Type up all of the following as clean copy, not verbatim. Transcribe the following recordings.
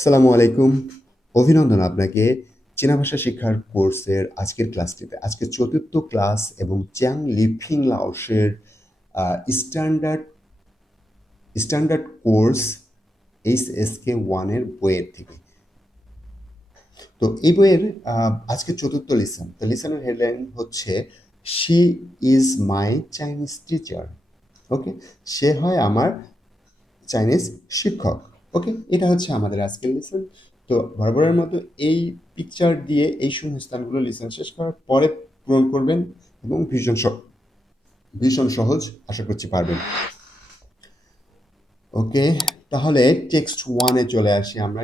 আসসালামু আলাইকুম। অভিনন্দন আপনাকে চীনা ভাষা শিক্ষার কোর্সের আজকের ক্লাসটিতে। আজকে ৪র্থ ক্লাস এবং চ্যাং লিফিং লাওসের আ স্ট্যান্ডার্ড স্ট্যান্ডার্ড কোর্স HSK 1 এর বইয়ের থেকে। তো এই বইয়ের আজকে ৪র্থ লিসন। তো লিসনের হেডলাইন হচ্ছে "she is my Chinese teacher". Okay? সে হয় আমার চাইনিজ শিক্ষক। ওকে? এটা হচ্ছে আমাদের আজকের লেসন। তো বরাবরের মতো এই পিকচার দিয়ে এই শূন্যস্থানগুলো লেসন শেষ করার পরে পূরণ করবেন এবং ভীষণ সহজ, আশা করছি পারবেন। ওকে, তাহলে টেক্সট 1 এ চলে আসি আমরা।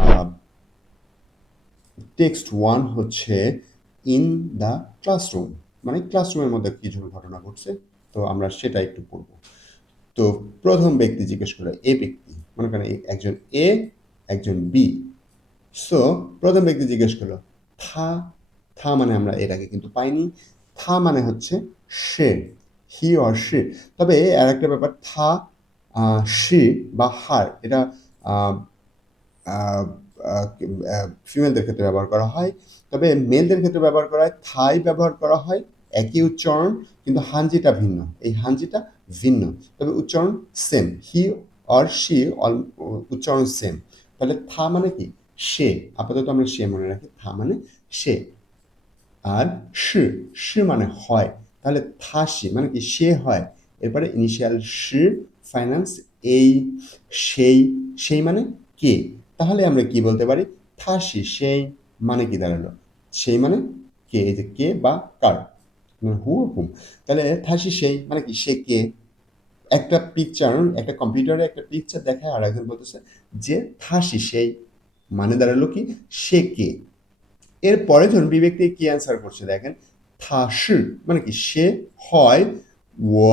আ টেক্সট 1 হচ্ছে ইন দ্য ক্লাসরুম। মানে ক্লাসরুমের মধ্যে কিছু ঘটনা ঘটছে। তো আমরা সেটা একটু পড়ব। তো প্রথম ব্যক্তি জিজ্ঞেস করলো এ ব্যক্তি, মনে করেন একজন এ একজন বি। সো প্রথম ব্যক্তি জিজ্ঞেস করলো থা, থা মানে আমরা এটাকে কিন্তু পাইনি। থা মানে হচ্ছে সে, হি অর সে। তবে আর একটা ব্যাপার, থা সে বা হার এটা ফিমেলদের ক্ষেত্রে ব্যবহার করা হয়, তবে মেলদের ক্ষেত্রে ব্যবহার করা হয় থাই ব্যবহার করা হয়। একই উচ্চারণ কিন্তু হাঞ্জিটা ভিন্ন, এই হাঞ্জিটা ভিন্ন, তবে উচ্চারণ সেম। হি অর শি উচ্চারণ সেম। তাহলে থা মানে কি সে, আপাতত আমরা সে মনে রাখি, থা মানে সে। আর শি, শি মানে হয়, তাহলে থাসি মানে কি সে হয়। এরপরে ইনিশিয়াল শি, ফাইন্যান্স এই, সেই, সেই মানে কে। তাহলে আমরা কি বলতে পারি, থাসি সেই মানে কি দাঁড়ালো, সেই মানে কে, এই যে কে বা কার, হু হুম। তাহলে থাসি সেই মানে কি সে কে। একটা পিকচার, একটা কম্পিউটারে একটা পিকচার দেখায় আর একজন বলতেছে যে থাসি সেই মানে দাঁড়ালো কি সে কে। এর পরে যখন বিবেকটি কি অ্যান্সার করছে দেখেন, থাসি মানে কি সে হয়, ও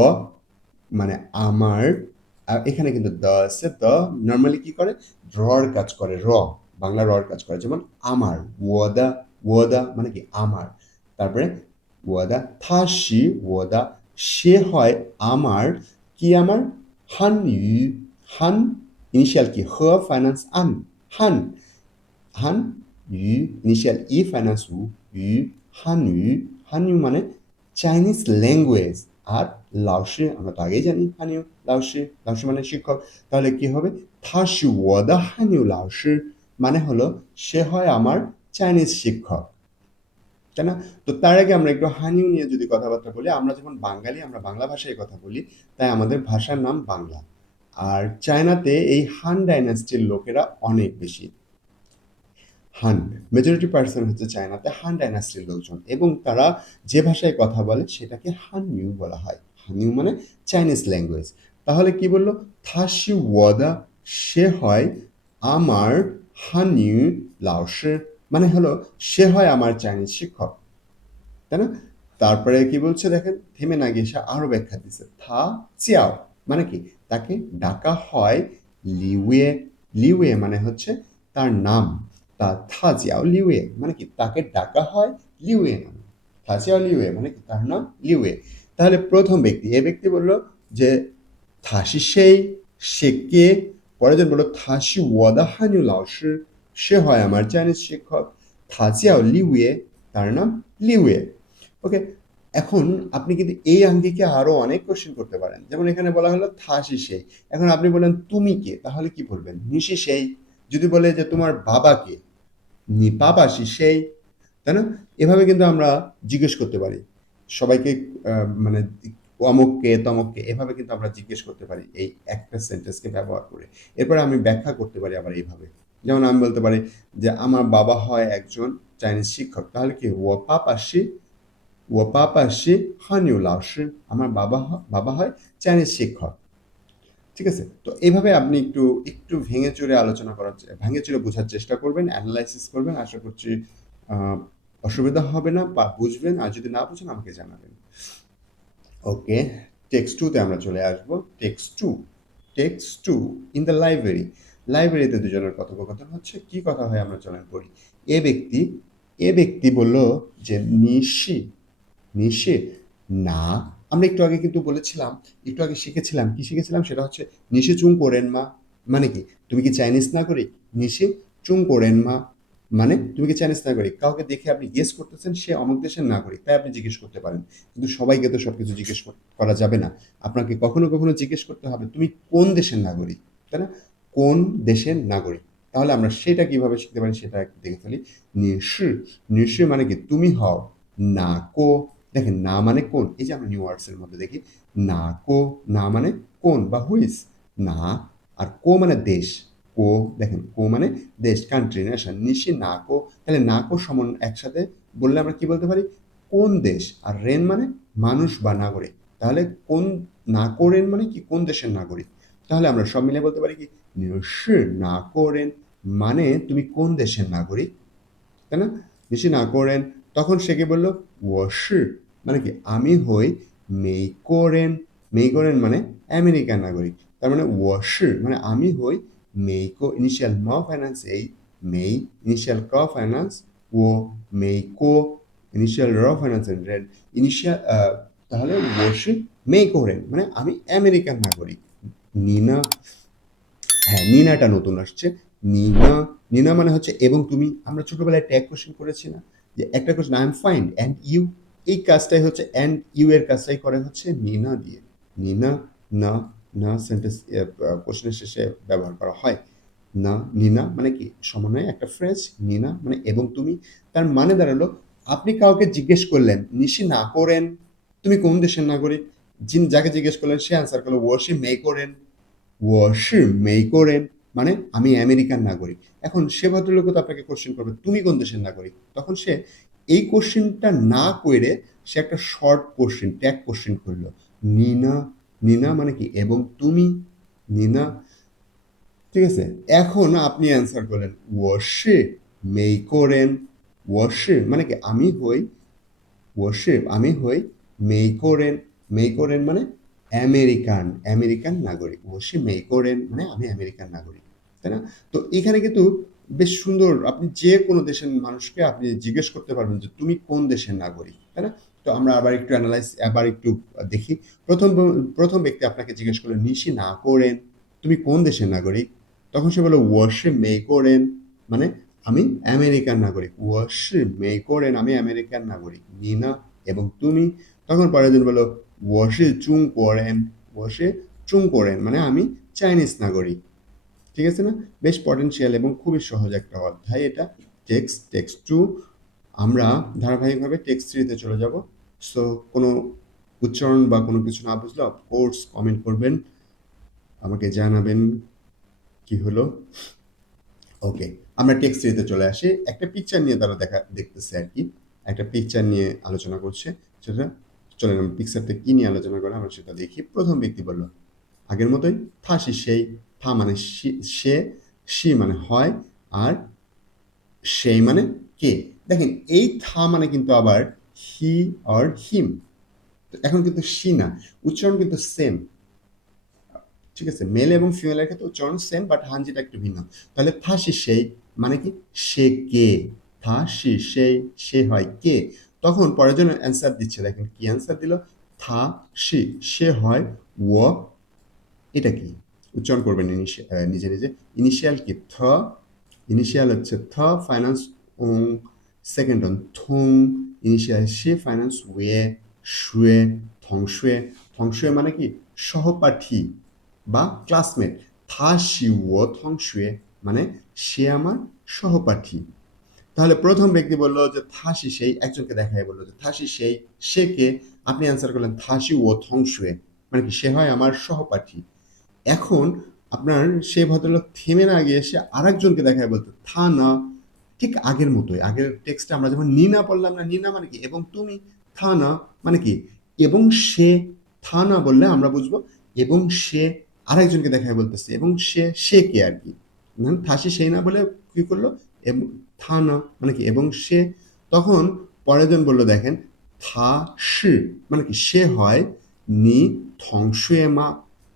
মানে আমার, আর এখানে কিন্তু দ আছে, দ নর্মালি কি করে রর কাজ করে, বাংলা রর কাজ করে, যেমন আমার, ওদা, ওদা মানে কি আমার। তারপরে ওদা থাসি, ওদা সে হয় আমার, কি আমার, হান ইউ, হান ইনিশিয়াল কি হ, ফাইন্যান্স আন, হান, হান ইউ ইনিশিয়াল ই ফাইন্যান্স উ, ইউ, হান ইউ, হান ইউ মানে চাইনিজ ল্যাঙ্গুয়েজ। আর লাওসি আমরা তো আগেই জানি হানিউ লাওসি, লাওসি মানে শিক্ষক। তাহলে কি হবে, থাসি ওয়াদা হানিউ লাওসি মানে হলো সে হয় আমার চাইনিজ শিক্ষক, তাই না? তো তার আগে আমরা একটু হানিউ নিয়ে যদি কথাবার্তা বলি, আমরা যখন বাঙালি, আমরা বাংলা ভাষায় কথা বলি, তাই আমাদের ভাষার নাম বাংলা। আর চায়নাতে এই হান ডাইনাস্টির লোকেরা অনেক বেশি। হান মেজরিটি পার্সন হচ্ছে চায়নাতে হান ডাইনাস্টির লোকজন, এবং তারা যে ভাষায় কথা বলে সেটাকে হানইউ বলা হয়। হানইউ মানে চাইনিজ ল্যাঙ্গুয়েজ। তাহলে কি বললো, থাসি ওয়াদা সে হয় আমার, হানইউ লাওসে মানে হলো সে হয় আমার চাইনিজ শিক্ষক, তাই না? তারপরে কি বলছে দেখেন, থেমে না গিয়ে সে আরো ব্যাখ্যা দিচ্ছে, থা চিয়াও মানে কি তাকে ডাকা হয় লিওয়ে, লিওয়ে মানে হচ্ছে তার নাম। তা থা জিয়াও লিওয়ে মানে কি তাকে ডাকা হয় লিওয়ে নামে। থা জিয়াও লিওয়ে মানে কি তার নাম লিওয়ে। তাহলে প্রথম ব্যক্তি এ ব্যক্তি বলল যে থাসি সেই, সে কে। পরের জন বলল থাসি ওয়াদা হানিউ লাওসি সে হয় আমার চাইনিজ শিক্ষক। থা জিয়াও লিওয়ে তার নাম লিওয়ে। ওকে, এখন আপনি কিন্তু এই আঙ্গিকে আরো অনেক কোশ্চেন করতে পারেন, যেমন এখানে বলা হলো থাসি সেই। এখন আপনি বলেন তুমি কে, তাহলে কি বলবেন, নিশি সেই। যদি বলে যে তোমার বাবা কে, নি পাপাসি সেই, তাই না? এভাবে কিন্তু আমরা জিজ্ঞেস করতে পারি সবাইকে, মানে অমুককে তমককে, এভাবে কিন্তু আমরা জিজ্ঞেস করতে পারি এই একটা সেন্টেন্সকে ব্যবহার করে। এরপরে আমি ব্যাখ্যা করতে পারি আবার এইভাবে, যেমন আমি বলতে পারি যে আমার বাবা হয় একজন চাইনিজ শিক্ষক, তাহলে কি ও পাপাসি, ও পাপাসি হানিউ লাওসি আমার বাবা হয় চাইনিজ শিক্ষক। ঠিক আছে? তো এভাবে আপনি একটু একটু ভেঙে চুরে আলোচনা করার ভেঙে চুরে বোঝার চেষ্টা করবেন, অ্যানালাইসিস করবেন। আশা করছি আহ, অসুবিধা হবে না বা বুঝবেন, আর যদি না বুঝেন আমাকে জানাবেন। ওকে, টেক্সট টুতে আমরা চলে আসবো। Text to in the library. লাইব্রেরিতে দুজনের কথোপকথন হচ্ছে, কি কথা হয় আমরা চলেন পড়ি। এ ব্যক্তি, এ ব্যক্তি বলল যে নিশি, নিশি না, আমরা একটু আগে কিন্তু বলেছিলাম, একটু আগে শিখেছিলাম, কি শিখেছিলাম সেটা হচ্ছে নিশি চুং করেন মা, মানে কি তুমি কি চাইনিজ নাগরিক? নিশি চুং কোরেন মা, মানে তুমি কি চাইনিজ নাগরিক? কাউকে দেখে আপনি গেস করতেছেন সে অমুক দেশের নাগরিক, তাই আপনি জিজ্ঞেস করতে পারেন। কিন্তু সবাইকে তো সবকিছু জিজ্ঞেস করা যাবে না। আপনাকে কখনো কখনো জিজ্ঞেস করতে হবে তুমি কোন দেশের নাগরিক, তাই না? কোন দেশের নাগরিক। তাহলে আমরা সেটা কিভাবে শিখতে পারি সেটা একটু দেখে ফেলি। নিশি, নিশি মানে কি তুমি হও। না কো, দেখেন না মানে কোন, এই যে আমরা নিউ ওয়ার্ডস এর মধ্যে দেখি না কো, না মানে কোন বা হুইস, না, আর কো মানে দেশ, কো, দেখেন কো মানে দেশ, কান্ট্রি, নেশন। নিশি না কো, তাহলে না কো সমান একসাথে বললে আমরা কি বলতে পারি? কোন দেশ। আর রেন মানে মানুষ বা নাগরিক, তাহলে কোন, না কো রেন মানে কি কোন দেশের নাগরিক। তাহলে আমরা সব মিলে বলতে পারি কি নিশি না কো রেন, মানে তুমি কোন দেশের নাগরিক, তাই না? নিশি না করেন, তখন সে কি বললো? ওয়াশি, মানে কি আমি হই মেইকোরেন। মেইকোরেন মানে আমেরিকান নাগরিক। তার মানে ওয়াশি মানে আমি হই মেইকো, ইনিশিয়াল ম ফাইন্যান্স এই, মেই ইনিশিয়াল ক ফাইন্যান্স ও, মেইকো ইনিশিয়াল র ফাইন্যান্স এন্ড রেড ইনিশিয়াল, তাহলে ওয়াশি মেইকোরেন মানে আমি আমেরিকান নাগরিক। নিনা, হ্যাঁ নিনাটা নতুন আসছে। নিনা, নিনা মানে হচ্ছে এবং তুমি। আমরা ছোটবেলায় ট্যাগ কোশ্চেন করেছি না, যে একটা question I am fine and you, এই কাজটাই হচ্ছে অ্যান্ড ইউ এর কাজটাই করে হচ্ছে নিনা দিয়ে। নিনা, না, না সেন্টেন্স কোশ্চেনের শেষে ব্যবহার করা হয়। না, নিনা মানে কি সমন্বয়ে একটা ফ্রেজ, নিনা মানে এবং তুমি। তার মানে দাঁড়ালো আপনি কাউকে জিজ্ঞেস করলেন নিশি না করেন তুমি কোন দেশের নাগরিক, যিনি যাকে জিজ্ঞেস করলেন সে আনসার করলো ওয়াশি মে করেন, 我是美国人মানে আমি আমেরিকান নাগরিক। এখন সে ভদ্রলোক তো আপনাকে কোশ্চেন করবে তুমি কোন দেশের নাগরিক, তখন সে এই কোশ্চেনটা না করে সে একটা শর্ট কোশ্চেন, ট্যাগ কোশ্চেন করলো। নিনা, নিনা মানে কি এবং তুমি, নিনা, ঠিক আছে? এখন আপনি অ্যান্সার করলেন 我是美国人，我是মানে কি আমি হই, ওয়ার্শিপ আমি হই মেইকোরেন, মেইকোরেন মানে আমেরিকান, আমেরিকান নাগরিক। ওয়ার্শিপ মেইকোরেন মানে আমি আমেরিকান নাগরিক, তাই না? তো এখানে কিন্তু বেশ সুন্দর, আপনি যে কোনো দেশের মানুষকে আপনি জিজ্ঞেস করতে পারবেন যে তুমি কোন দেশের নাগরিক, তাই না? তো আমরা আবার একটু অ্যানালাইজ, আবার একটু দেখি। প্রথম প্রথম ব্যক্তি আপনাকে জিজ্ঞেস করলো নিশি না করেন তুমি কোন দেশের নাগরিক, তখন সে বললো ওয়ার্শিপ মেইকোরেন মানে আমি আমেরিকান নাগরিক। 我是美国人আমি আমেরিকান নাগরিক। নিনা এবং তুমি, তখন পরের দিন বলো 我是中国人，我是中国人মানে আমি চাইনিজ নাগরিক। ঠিক আছে না? বেশ পটেনশিয়াল এবং খুবই সহজ একটা অধ্যায় এটা। টেক্সট, টেক্সট 2 আমরা ধারাবাহিকভাবে টেক্সট 3 তে চলে যাব। সো কোনো উচ্চারণ বা কোনো কিছু না বুঝলে অফকোর্স কমেন্ট করবেন, আমাকে জানাবেন কি হলো। ওকে, আমরা টেক্সট থ্রিতে চলে আসি। একটা পিকচার নিয়ে তারা দেখতেছে আর কি, একটা পিকচার নিয়ে আলোচনা করছে। সেটা চলেন আমরা পিকচারটা কি নিয়ে আলোচনা করে আমরা সেটা দেখি। প্রথম ব্যক্তি বলল আগের মতোই থাসি সেই, থা মানে সে, সি মানে হয়, আর সেই মানে কে। দেখেন এই থা মানে কিন্তু আবার হি অর হিম, এখন কিন্তু সি না, উচ্চারণ কিন্তু সেম। ঠিক আছে, মেল এবং ফিমেলের ক্ষেত্রে উচ্চারণ সেম, বাট হাঞ্জিটা একটু ভিন্ন। তাহলে থাসি সেই মানে কি সে কে, থাসি সেই সে হয় কে। তখন পরের জন্য অ্যান্সার দিচ্ছে, দেখেন কি অ্যান্সার দিল, থা সি সে হয় ও, এটা কি উচ্চারণ করবেন নিজে নিজে। ইনিশিয়াল কি থ, ইনিশিয়াল হচ্ছে থ, ফাইন্যান্স ওং, সেকেন্ড অন থং, ইনিশিয়াল সে, ফাইন্যান্স ওয়ে, শুয়ে, থংশুয়ে। থংশুয়ে মানে কি সহপাঠী বা ক্লাসমেট। থা শি ও থংশুয়ে মানে সে আমার সহপাঠী। তাহলে প্রথম ব্যক্তি বললো যে থাসি সেই, একজনকে দেখায় বললো যে থাসি সেই সে কে, আপনি অ্যান্সার করলেন থাসি ও থংশুয়ে মানে কি সে হয় আমার সহপাঠী। এখন আপনার সেই ভদ্রলোক থেমে না গিয়ে সে আরেকজনকে দেখায় বলতো থা না, ঠিক আগের মতোই, আগের টেক্সটে আমরা যেমন নিনা বললাম না, নিনা মানে কি এবং তুমি, থা না মানে কি এবং সে। থা না বললে আমরা বুঝবো এবং সে আরেকজনকে দেখায় বলতেছে এবং সে, সে কে আর কি, থাসি সেই না বলে কি করলো এবং থা না মানে কি এবং সে। তখন পরের জন বললো দেখেন থা শি মানে কি সে হয় নি থংশুয়ে মা।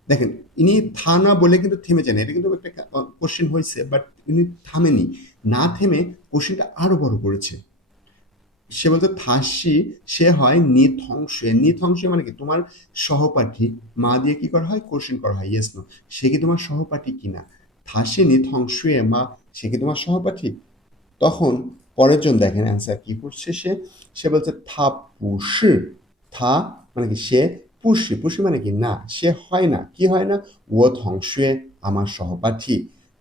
দেখেন ইনি থা না বলে কিন্তু থেমে যান, এটা কিন্তু একটা কোশ্চেন হয়েছে, বাট ইনি থামেনি, না থেমে কোশ্চেনটা আরো বড় করেছে। সে বলতে থাসি সে হয় নিথংশে, নিথংশে মানে কি তোমার সহপাঠী, মা দিয়ে কি করা হয় কোশ্চেন করা হয়, ইয়েস নো, সে কি তোমার সহপাঠী কিনা। থাসিনি থং শুয়ে মা, সে কি তোমার সহপাঠী? তখন পরের জন দেখেন অ্যান্সার কি করছে, সে বলছে থা পুষি, থা মানে কি সে, পুষি পুষি মানে কি না, সে হয় না, কি হয় না, ও থং শুয়ে আমার সহপাঠী,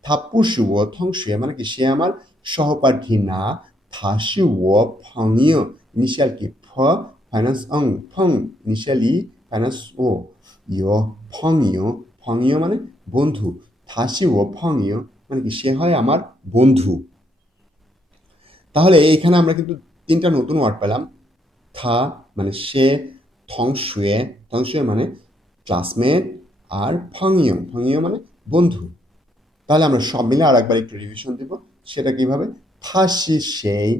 থা পুষি ও থং শুয়ে মানে কি সে আমার সহপাঠী না, থা শি ও ফংইও, ইনিশিয়াল কি ফ, ফাইন্যান্স অং, ফং ইনিশিয়াল ই, ফাইন্যান্স ও, ইয় ফংইও, ফংইও মানে বন্ধু, থা শি ও ফংইও মানে কি সে হয় আমার বন্ধু। তাহলে এখানে আমরা কিন্তু তিনটা নতুন ওয়ার্ড পেলাম। থা মানে সে, থংশুয়ে, থংশুয়ে মানে ক্লাসমেট, আর ফংইও, ফংইও মানে বন্ধু। তাহলে আমরা সব মিলে আর একবার একটু রিভিশন দিব। সেটা কিভাবে, থা শি সেই,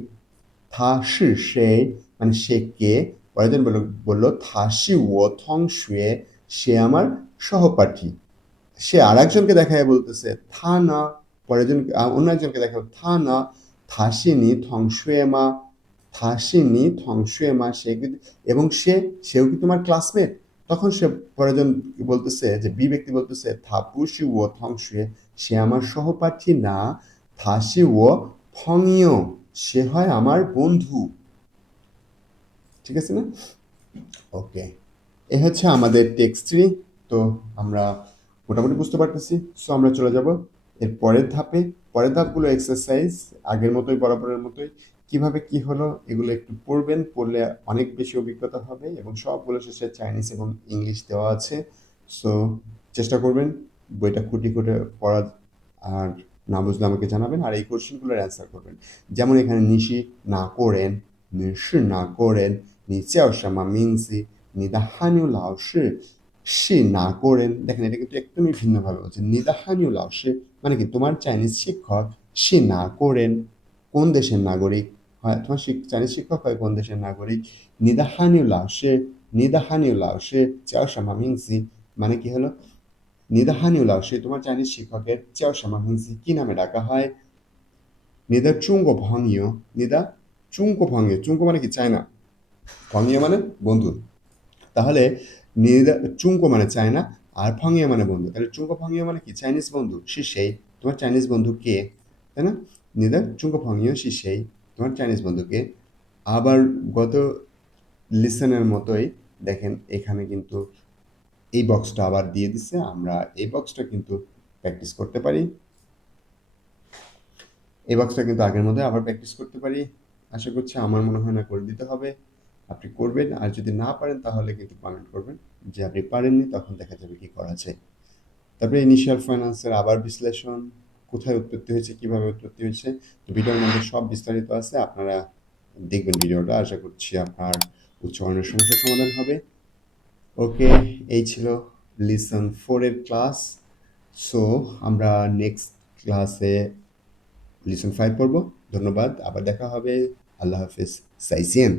থা শি সেই মানে সে কে, পরেরজন বললো থা শি ও থংশুয়ে, সে আমার সহপাঠী। সে আর একজনকে দেখায় বলতেছে থা না, পরের জন অন্য একজনকে দেখা থা না, থাসিনি থংশুয়েমা, থাসিনি থংশুয়েমা সে কি, এবং সেও কি তোমার ক্লাসমেট? তখন সে পরের জন বলতেছে যে বি ব্যক্তি বলতেছে থাপুসি ও থংশুয়ে, সে আমার সহপাঠী না, থাসি ও ফংইও, সে হয় আমার বন্ধু। ঠিক আছে না? ওকে, এ হচ্ছে আমাদের টেক্সট ট্রি। তো আমরা মোটামুটি বুঝতে পারতেছি। সো আমরা চলে যাব এর পরের ধাপে। পরের ধাপগুলো এক্সারসাইজ আগের মতোই, বরাবরের মতোই। কিভাবে কি হলো এগুলো একটু পড়বেন, পড়লে অনেক বেশি অভিজ্ঞতা হবে, এবং সবগুলো শেষে চাইনিজ এবং ইংলিশ দেওয়া আছে। সো চেষ্টা করবেন বইটা খুঁটি করে পড়ার, আর না বুঝলে আমাকে জানাবেন, আর এই কোশ্চেনগুলোর অ্যান্সার করবেন। যেমন এখানে নিশি না করেন, নিশি না করেন, নি জ্যাও শামা মিংজি, নি দা হানিউ লাও শি, শি না করেন, দেখেন এটা কিন্তু একদমই ভিন্নভাবে বলছে। নি দা হানিউ লাও শি মানে কি তোমার চাইনিজ শিক্ষক, শি না করেন কোন দেশের নাগরিক হয়, তোমার চাইনিজ শিক্ষক হয় কোন দেশের নাগরিক। নি দা হানিউ লাও শি, নি দা হানিউ লাও শি জ্যাও শামা মিংজি মানে কি হলো, নিদা হানিউ লাও শি তোমার চাইনিজ শিক্ষকের জ্যাও শামা মিংজি কি নামে ডাকা হয়। নিদা চুঙ্গো ভংইও, নিদা চুঙ্গো ভংইও, চুঙ্গো মানে কি চায়না, ভংইও মানে বন্ধু। তাহলে নিদা চুঙ্গো মানে চায়না, আর ফংইও মানে বন্ধু, তাহলে চুঙ্গো ফংইও মানে কি চাইনিজ বন্ধু, সি সেই, তোমার চাইনিজ বন্ধু কে, তাই না? নিদা চুঙ্গো ফংইও সি সেই, তোমার চাইনিজ বন্ধু কে। আবার গত লিসনের মতোই দেখেন এখানে কিন্তু এই বক্সটা আবার দিয়ে দিছে, আমরা এই বক্সটা কিন্তু প্র্যাকটিস করতে পারি। এই বক্সটা কিন্তু আগের মধ্যে আবার প্র্যাকটিস করতে পারি। আশা করছি, আমার মনে হয় না করে দিতে হবে, আপনি করবেন। আর যদি না পারেন তাহলে কিন্তু কমেন্ট করবেন যে আপনি পারেননি, তখন দেখা যাবে কি করা যায়। তারপরে ইনিশিয়াল ফাইন্যান্সের আবার বিশ্লেষণ, কোথায় উৎপত্তি হয়েছে, কিভাবে উৎপত্তি হয়েছে, তো ভিডিওর মধ্যে সব বিস্তারিত আছে, আপনারা দেখবেন ভিডিওটা। আশা করছি আপনার উচ্চারণের সমস্যার সমাধান হবে। ওকে, এই ছিল লিসন 4 এর ক্লাস। সো আমরা নেক্সট ক্লাসে লিসন 5 পড়ব। ধন্যবাদ, আবার দেখা হবে। আল্লাহ হাফিজ, সাইসিয়েন।